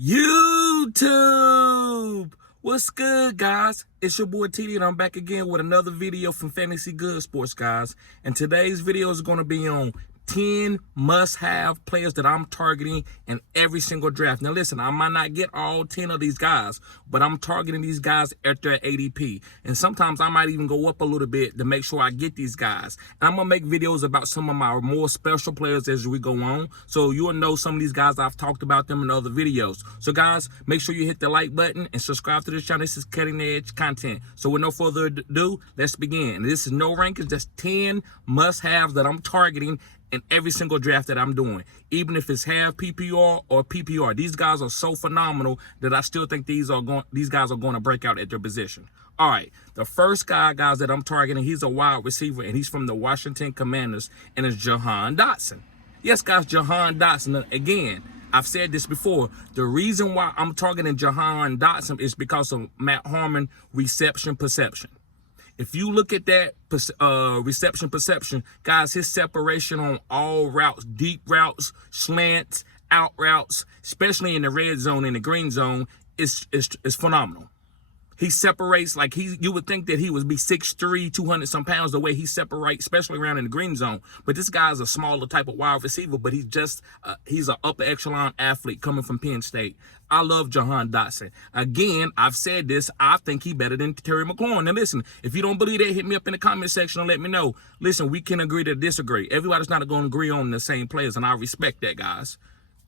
YouTube! What's good, guys? It's your boy TD, and I'm back again with another video from Fantasy Good Sports, guys. And today's video is going to be on 10 must-have players that I'm targeting in every single draft. Now, listen, I might not get all 10 of these guys, but I'm targeting these guys at their ADP. And sometimes I might even go up a little bit to make sure I get these guys. And I'm going to make videos about some of my more special players as we go on, so you'll know some of these guys. I've talked about them in other videos. So, guys, make sure you hit the like button and subscribe to this channel. This is cutting-edge content. So, with no further ado, let's begin. This is no rankings, just 10 must-haves that I'm targeting in every single draft that I'm doing, even if it's half PPR or PPR. These guys are so phenomenal that I still think these guys are going to break out at their position. All right, the first guy, guys, that I'm targeting, he's a wide receiver, and he's from the Washington Commanders, and it's Jahan Dotson. Yes, guys, Jahan Dotson. Again, I've said this before. The reason why I'm targeting Jahan Dotson is because of Matt Harmon reception perception. If you look at that reception perception, guys, his separation on all routes, deep routes, slants, out routes, especially in the red zone and the green zone, is phenomenal. He separates like you would think that he would be 6'3", 200 some pounds the way he separates, especially around in the green zone. But this guy's a smaller type of wide receiver, but he's an upper echelon athlete coming from Penn State. I love Jahan Dotson. Again, I've said this. I think he's better than Terry McLaurin. Now, listen, if you don't believe that, hit me up in the comment section and let me know. Listen, we can agree to disagree. Everybody's not going to agree on the same players, and I respect that, guys.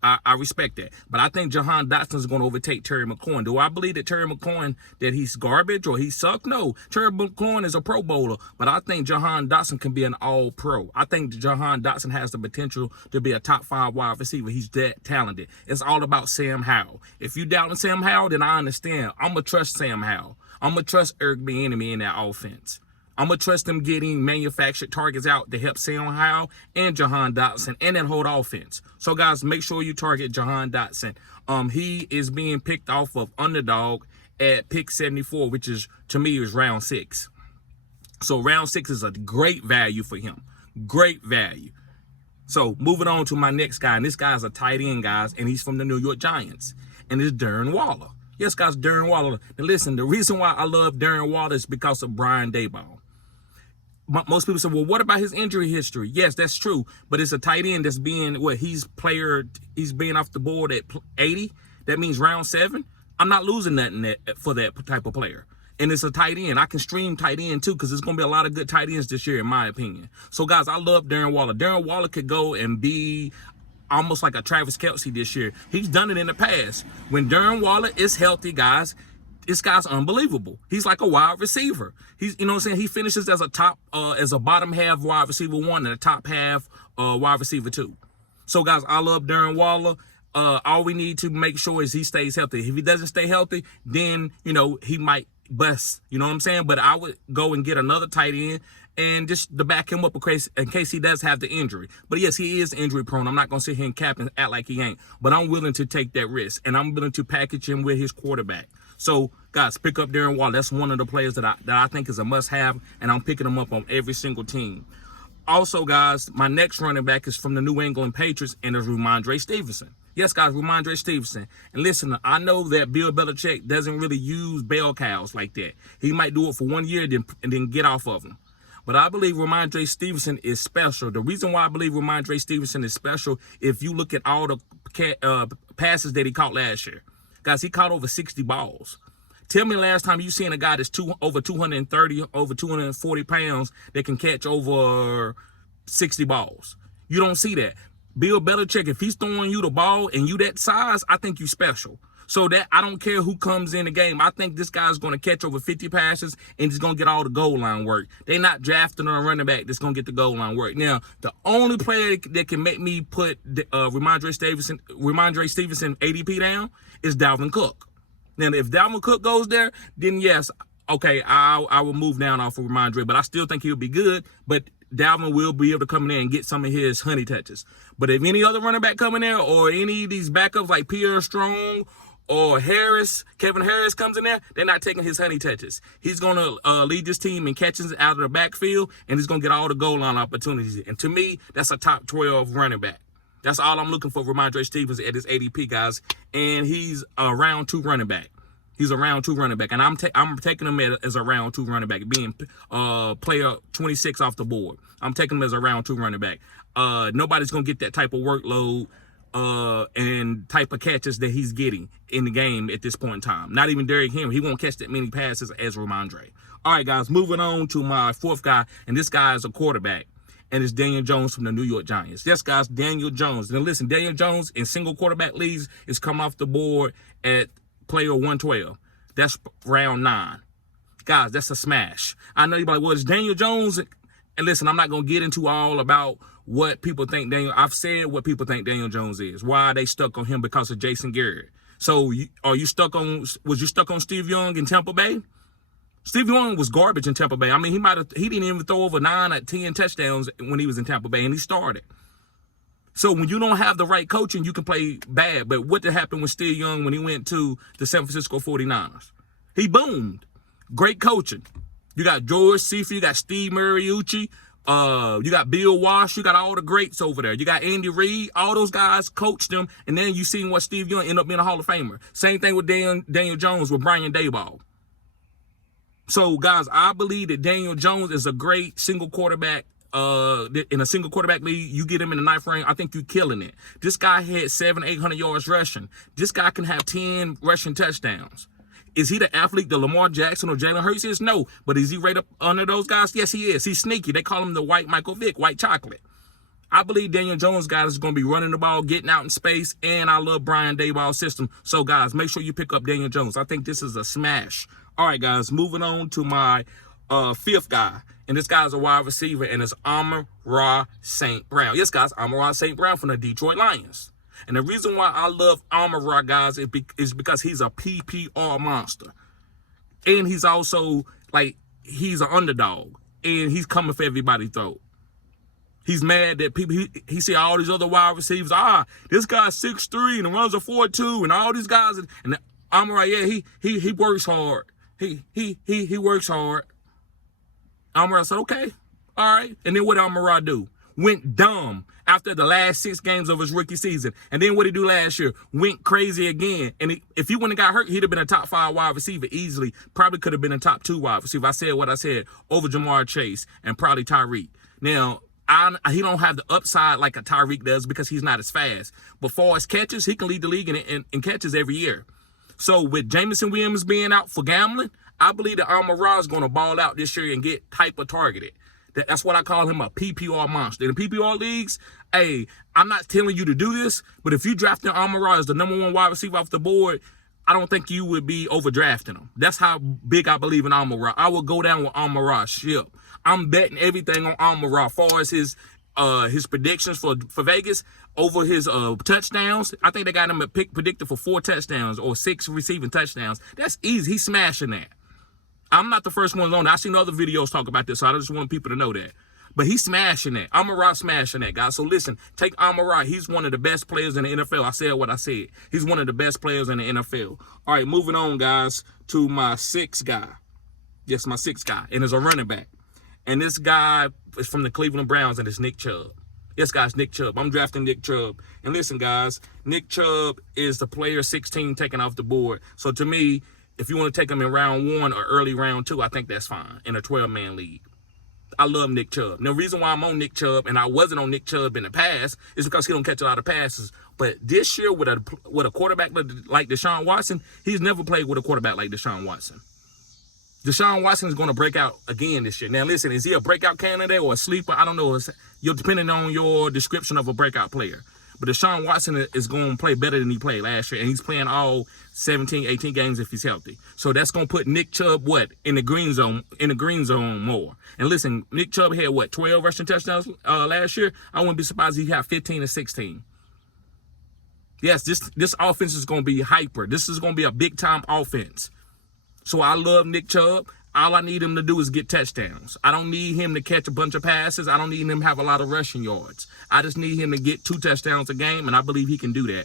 I respect that. But I think Jahan Dotson is going to overtake Terry McLaurin. Do I believe that Terry McLaurin, that he's garbage or he sucked? No. Terry McLaurin is a Pro Bowler. But I think Jahan Dotson can be an all-pro. I think Jahan Dotson has the potential to be a top 5 wide receiver. He's that talented. It's all about Sam Howell. If you doubt Sam Howell, then I understand. I'm going to trust Sam Howell. I'm going to trust Eric Bieniemy in that offense. I'm going to trust them getting manufactured targets out to help Sam Howell and Jahan Dotson and that whole offense. So, guys, make sure you target Jahan Dotson. He is being picked off of Underdog at pick 74, which is, to me, is round 6. So, round 6 is a great value for him. Great value. So, moving on to my next guy. And this guy's a tight end, guys, and he's from the New York Giants. And it's Darren Waller. Yes, guys, Darren Waller. Now, listen, the reason why I love Darren Waller is because of Brian Daboll. Most people say, well, what about his injury history? Yes, that's true. But it's a tight end that's being, he's being off the board at 80. That means round 7. I'm not losing nothing for that type of player. And it's a tight end. I can stream tight end, too, because there's going to be a lot of good tight ends this year, in my opinion. So, guys, I love Darren Waller. Darren Waller could go and be almost like a Travis Kelce this year. He's done it in the past. When Darren Waller is healthy, guys, this guy's unbelievable. He's like a wide receiver. He's, you know what I'm saying? He finishes as a bottom half wide receiver 1 and a top half wide receiver 2. So, guys, I love Darren Waller. All we need to make sure is he stays healthy. If he doesn't stay healthy, then, he might bust. You know what I'm saying? But I would go and get another tight end and just to back him up in case he does have the injury. But, yes, he is injury prone. I'm not going to sit here and cap and act like he ain't. But I'm willing to take that risk, and I'm willing to package him with his quarterback. So, guys, pick up Darren Waller. That's one of the players that I think is a must-have, and I'm picking him up on every single team. Also, guys, my next running back is from the New England Patriots, and it's Ramondre Stevenson. Yes, guys, Ramondre Stevenson. And listen, I know that Bill Belichick doesn't really use bell cows like that. He might do it for 1 year and then get off of them. But I believe Ramondre Stevenson is special. The reason why I believe Ramondre Stevenson is special, if you look at all the passes that he caught last year. Guys, he caught over 60 balls. Tell me the last time you seen a guy that's over 230, over 240 pounds that can catch over 60 balls. You don't see that. Bill Belichick, if he's throwing you the ball and you that size, I think you special. So that I don't care who comes in the game. I think this guy's going to catch over 50 passes and he's going to get all the goal line work. They're not drafting a running back that's going to get the goal line work. Now, the only player that can make me put Ramondre Stevenson ADP down is Dalvin Cook. Now, if Dalvin Cook goes there, then yes, okay, I will move down off of Ramondre, but I still think he'll be good. But Dalvin will be able to come in there and get some of his honey touches. But if any other running back come in there or any of these backups like Pierre Strong or Kevin Harris comes in there, they're not taking his honey touches. He's going to lead this team in catches out of the backfield, and he's going to get all the goal line opportunities. And to me, that's a top 12 running back. That's all I'm looking for Ramondre Stevens at his ADP, guys. And he's a round 2 running back. He's a round 2 running back, and I'm taking him as a round 2 running back, being player 26 off the board. I'm taking him as a round 2 running back. Nobody's gonna get that type of workload and type of catches that he's getting in the game at this point in time. Not even Derrick Henry. He won't catch that many passes as Ramondre. All right, guys, moving on to my 4th guy, and this guy is a quarterback, and it's Daniel Jones from the New York Giants. Yes, guys, Daniel Jones. Now, listen, Daniel Jones in single quarterback leagues is come off the board at player 112. That's round 9. Guys, that's a smash. I know you're like, well, it's Daniel Jones. And listen, I'm not going to get into all about what people think Daniel. I've said what people think Daniel Jones is. Why are they stuck on him because of Jason Garrett? So was you stuck on Steve Young in Tampa Bay? Steve Young was garbage in Tampa Bay. I mean, he didn't even throw over 9 or 10 touchdowns when he was in Tampa Bay, and he started. So when you don't have the right coaching, you can play bad. But what did happen with Steve Young when he went to the San Francisco 49ers? He boomed. Great coaching. You got George Seifert, you got Steve Mariucci, you got Bill Walsh, you got all the greats over there. You got Andy Reid, all those guys coached them, and then you seen what Steve Young ended up being a Hall of Famer. Same thing with Daniel Jones with Brian Daboll. So, guys, I believe that Daniel Jones is a great single quarterback. In a single quarterback league, you get him in the 9th round, I think you're killing it. This guy had 700-800 yards rushing. This guy can have 10 rushing touchdowns. Is he the athlete that Lamar Jackson or Jalen Hurts is? No. But is he right up under those guys? Yes, he is. He's sneaky. They call him the white Michael Vick, white chocolate. I believe Daniel Jones, guys, is going to be running the ball, getting out in space, and I love Brian Daboll's system. So, guys, make sure you pick up Daniel Jones. I think this is a smash. All right, guys, moving on to my 5th guy. And this guy's a wide receiver, and it's Amon-Ra St. Brown. Yes, guys, Amon-Ra St. Brown from the Detroit Lions. And the reason why I love Amon-Ra, guys, is because he's a PPR monster. And he's also, like, he's an underdog. And he's coming for everybody's throat. He's mad that people, he see all these other wide receivers. This guy's 6'3" and runs a 4.2, and all these guys. And Amon-Ra, yeah, he works hard. He works hard. Amon-Ra said, okay, all right. And then what did Amon-Ra do? Went dumb after the last 6 games of his rookie season. And then what did he do last year? Went crazy again. And if he wouldn't have got hurt, he'd have been a top 5 wide receiver easily. Probably could have been a top 2 wide receiver. I said what I said over Jamar Chase and probably Tyreek. Now, he don't have the upside like a Tyreek does because he's not as fast. But far as catches, he can lead the league in catches every year. So with Jameson Williams being out for gambling, I believe that Amon-Ra is going to ball out this year and get hyper-targeted. That's what I call him, a PPR monster. In PPR leagues, hey, I'm not telling you to do this, but if you drafted Amon-Ra as the number 1 wide receiver off the board, I don't think you would be overdrafting him. That's how big I believe in Amon-Ra. I will go down with Amon-Ra ship. I'm betting everything on Amon-Ra as far as his predictions for Vegas over his touchdowns. I think they got him predicted for 4 touchdowns or 6 receiving touchdowns. That's easy. He's smashing that. I'm not the first one on that. I've seen other videos talk about this, so I just want people to know that. But he's smashing that. Amon-Ra smashing that, guys. So listen, take Amon-Ra. He's one of the best players in the NFL. I said what I said. He's one of the best players in the NFL. All right, moving on, guys, to my 6th guy. Yes, my 6th guy. And it's a running back. And this guy is from the Cleveland Browns, and it's Nick Chubb. Yes, guys, Nick Chubb. I'm drafting Nick Chubb. And listen, guys, Nick Chubb is the player 16 taken off the board. So to me, if you want to take him in round 1 or early round 2, I think that's fine in a 12-man league. I love Nick Chubb. Now, the reason why I'm on Nick Chubb, and I wasn't on Nick Chubb in the past, is because he don't catch a lot of passes. But this year, with a quarterback like Deshaun Watson, he's never played with a quarterback like Deshaun Watson. Deshaun Watson is going to break out again this year. Now, listen, is he a breakout candidate or a sleeper? I don't know. You're depending on your description of a breakout player. But Deshaun Watson is going to play better than he played last year, and he's playing all 17, 18 games if he's healthy. So that's going to put Nick Chubb, in the green zone more. And listen, Nick Chubb had, 12 rushing touchdowns last year? I wouldn't be surprised if he had 15 or 16. Yes, this offense is going to be hyper. This is going to be a big-time offense. So I love Nick Chubb. All I need him to do is get touchdowns. I don't need him to catch a bunch of passes. I don't need him to have a lot of rushing yards. I just need him to get 2 touchdowns a game, and I believe he can do that.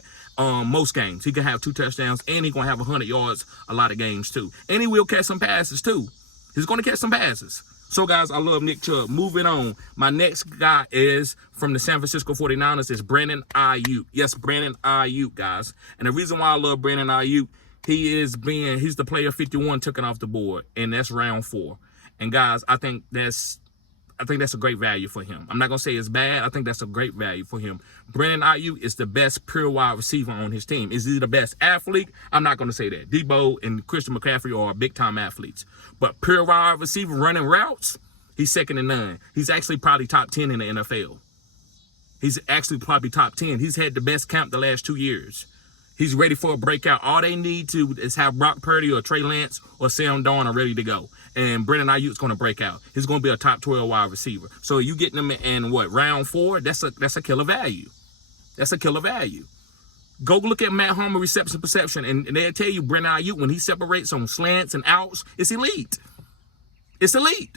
Most games, he can have 2 touchdowns, and he's going to have 100 yards a lot of games, too. And he will catch some passes, too. He's going to catch some passes. So, guys, I love Nick Chubb. Moving on. My next guy is from the San Francisco 49ers. Is Brandon Ayuk. Yes, Brandon Ayuk, guys. And the reason why I love Brandon Ayuk, he's the player 51 taken off the board, and that's round 4. And, guys, I think that's a great value for him. I'm not going to say it's bad. I think that's a great value for him. Brandon Ayuk is the best pure wide receiver on his team. Is he the best athlete? I'm not going to say that. Debo and Christian McCaffrey are big-time athletes. But pure wide receiver running routes, he's second to none. He's actually probably top 10 in the NFL. He's actually probably top 10. He's had the best camp the last 2 years. He's ready for a breakout. All they need to is have Brock Purdy or Trey Lance or Sam Darnold ready to go. And Brandon Ayuk's going to break out. He's going to be a top 12 wide receiver. So you getting him in what, round 4? That's a killer value. That's a killer value. Go look at Matt Homer reception perception, and they'll tell you Brandon Ayuk, when he separates on slants and outs, it's elite. It's elite.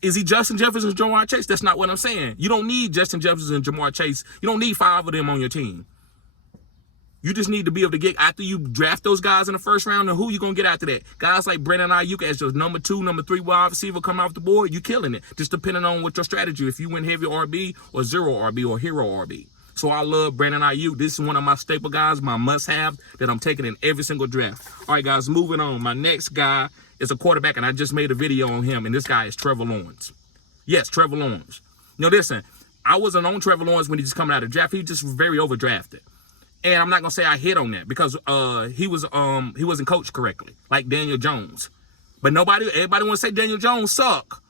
Is he Justin Jefferson and Jamar Chase? That's not what I'm saying. You don't need Justin Jefferson and Jamar Chase. You don't need 5 of them on your team. You just need to be able to get, after you draft those guys in the first round, and who you going to get after that? Guys like Brandon Ayuk as your number 2, number 3 wide receiver coming off the board, you killing it. Just depending on what your strategy, if you win heavy RB or zero RB or hero RB. So I love Brandon Ayuk. This is one of my staple guys, my must-have that I'm taking in every single draft. All right, guys, moving on. My next guy is a quarterback, and I just made a video on him, and this guy is Trevor Lawrence. Yes, Trevor Lawrence. You know, listen, I wasn't on Trevor Lawrence when he just coming out of the draft. He just was very overdrafted. And I'm not gonna say I hit on that because he wasn't coached correctly, like Daniel Jones. But everybody want to say Daniel Jones suck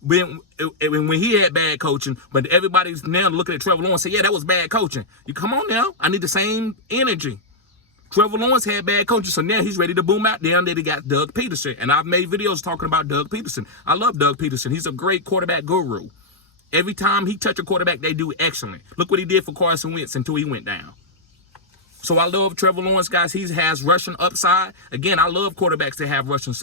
when he had bad coaching. But everybody's now looking at Trevor Lawrence and say, yeah, that was bad coaching. You come on now, I need the same energy. Trevor Lawrence had bad coaching, so now he's ready to boom out there. That he got Doug Peterson, and I've made videos talking about Doug Peterson. I love Doug Peterson. He's a great quarterback guru. Every time he touch a quarterback, they do excellent. Look what he did for Carson Wentz until he went down. So I love Trevor Lawrence, guys. He has rushing upside. Again, I love quarterbacks that have rushing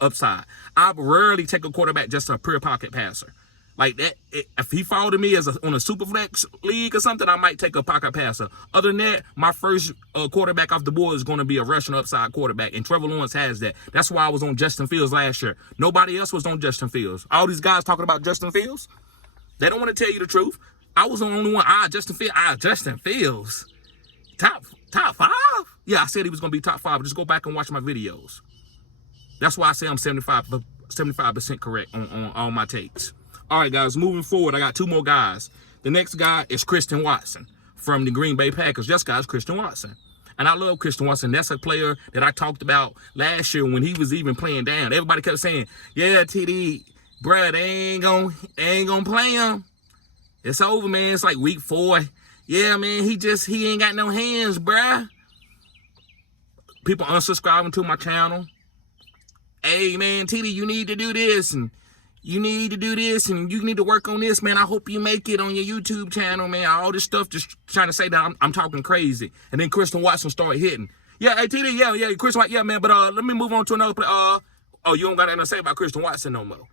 upside. I rarely take a quarterback just a pure pocket passer. Like that, if he followed me on a super flex league or something, I might take a pocket passer. Other than that, my first quarterback off the board is going to be a rushing upside quarterback, and Trevor Lawrence has that. That's why I was on Justin Fields last year. Nobody else was on Justin Fields. All these guys talking about Justin Fields, they don't want to tell you the truth. I was the only one. Justin Fields. Top 5? Yeah, I said he was going to be top 5. Just go back and watch my videos. That's why I say I'm 75% correct on all my takes. All right, guys, moving forward, I got 2 more guys. The next guy is Christian Watson from the Green Bay Packers. Yes, guys, Christian Watson. And I love Christian Watson. That's a player that I talked about last year when he was even playing down. Everybody kept saying, yeah, TD, bruh, they ain't gonna play him. It's over, man. It's like week 4. Yeah, man, he ain't got no hands, bruh. People unsubscribing to my channel. Hey, man, TD, you need to do this, and you need to do this, and you need to work on this, man. I hope you make it on your YouTube channel, man. All this stuff just trying to say that I'm talking crazy. And then Christian Watson started hitting. Yeah, hey, TD, yeah, Christian Watson, yeah, man, but let me move on to another play. Oh, you don't got nothing to say about Christian Watson no more.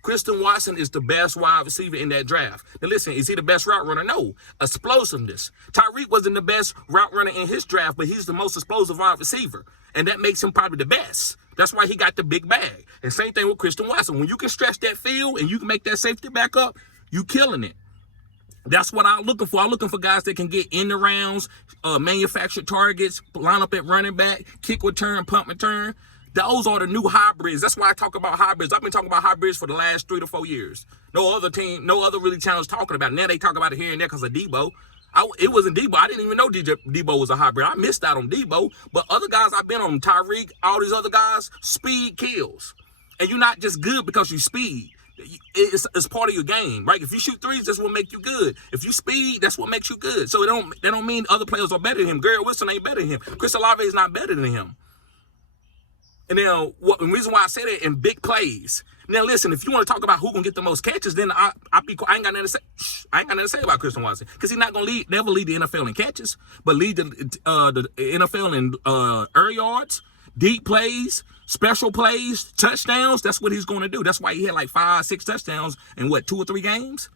Christian Watson is the best wide receiver in that draft. Now listen, is he the best route runner? No. Explosiveness. Tyreek wasn't the best route runner in his draft, but he's the most explosive wide receiver. And that makes him probably the best. That's why he got the big bag. And same thing with Christian Watson. When you can stretch that field and you can make that safety back up, you killing it. That's what I'm looking for. I'm looking for guys that can get in the rounds, manufactured targets, line up at running back, kick return, punt return. Those are the new hybrids. That's why I talk about hybrids. I've been talking about hybrids for the last 3 to 4 years. No other really channels talking about it. Now they talk about it here and there because of Debo. It wasn't Debo. I didn't even know Debo was a hybrid. I missed out on Debo. But other guys I've been on, Tyreek, all these other guys, speed kills. And you're not just good because you speed. It's part of your game, right? If you shoot threes, that's what makes you good. If you that that's what makes you good. So that don't mean other players are better than him. Garrett Wilson ain't better than him. Chris Olave is not better than him. And then the reason why I say that in big plays. Now listen, if you want to talk about who gonna get the most catches, then I ain't got nothing to say. I ain't got nothing to say about Christian Watson because he's not gonna never lead the NFL in catches, but lead the NFL in air yards, deep plays, special plays, touchdowns. That's what he's gonna do. That's why he had like 5, 6 touchdowns in 2 or 3 games.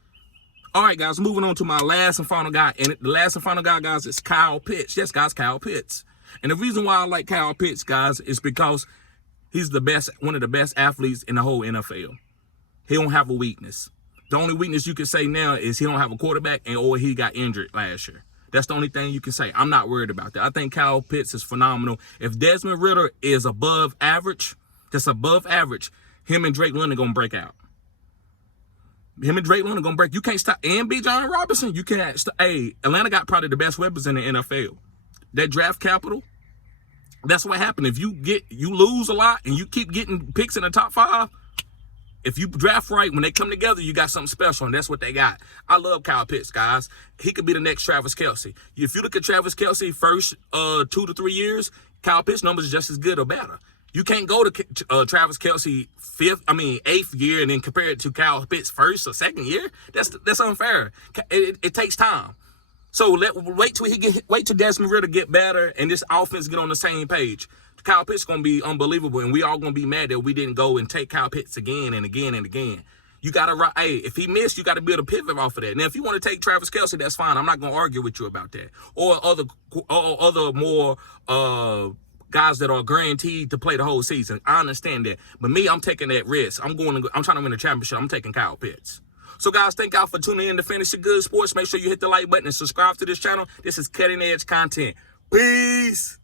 All right, guys, moving on to my last and final guy, and the last and final guy, guys, is Kyle Pitts. Yes, guys, Kyle Pitts. And the reason why I like Kyle Pitts, guys, is because he's one of the best athletes in the whole NFL. He don't have a weakness. The only weakness you can say now is he don't have a quarterback or he got injured last year. That's the only thing you can say. I'm not worried about that. I think Kyle Pitts is phenomenal. If Desmond Ridder is above average, just above average, him and Drake London gonna break out. Him and Drake London gonna break. You can't stop. And B. John Robinson, you can't. Hey, Atlanta got probably the best weapons in the NFL. That draft capital. That's what happened. If you lose a lot and you keep getting picks in the top 5. If you draft right, when they come together, you got something special, and that's what they got. I love Kyle Pitts, guys. He could be the next Travis Kelce. If you look at Travis Kelce first 2 to 3 years, Kyle Pitts' numbers are just as good or better. You can't go to Travis Kelce 8th year and then compare it to Kyle Pitts' first or second year. That's unfair. It takes time. So wait till Desmond Ridder get better and this offense get on the same page. Kyle Pitts is going to be unbelievable, and we all going to be mad that we didn't go and take Kyle Pitts again and again and again. You got to, if he missed, you got to build a pivot off of that. Now, if you want to take Travis Kelce, that's fine. I'm not going to argue with you about that. Or other more guys that are guaranteed to play the whole season. I understand that. But me, I'm taking that risk. I'm trying to win a championship. I'm taking Kyle Pitts. So, guys, thank y'all for tuning in to Fantasy Good Sports. Make sure you hit the like button and subscribe to this channel. This is cutting edge content. Peace.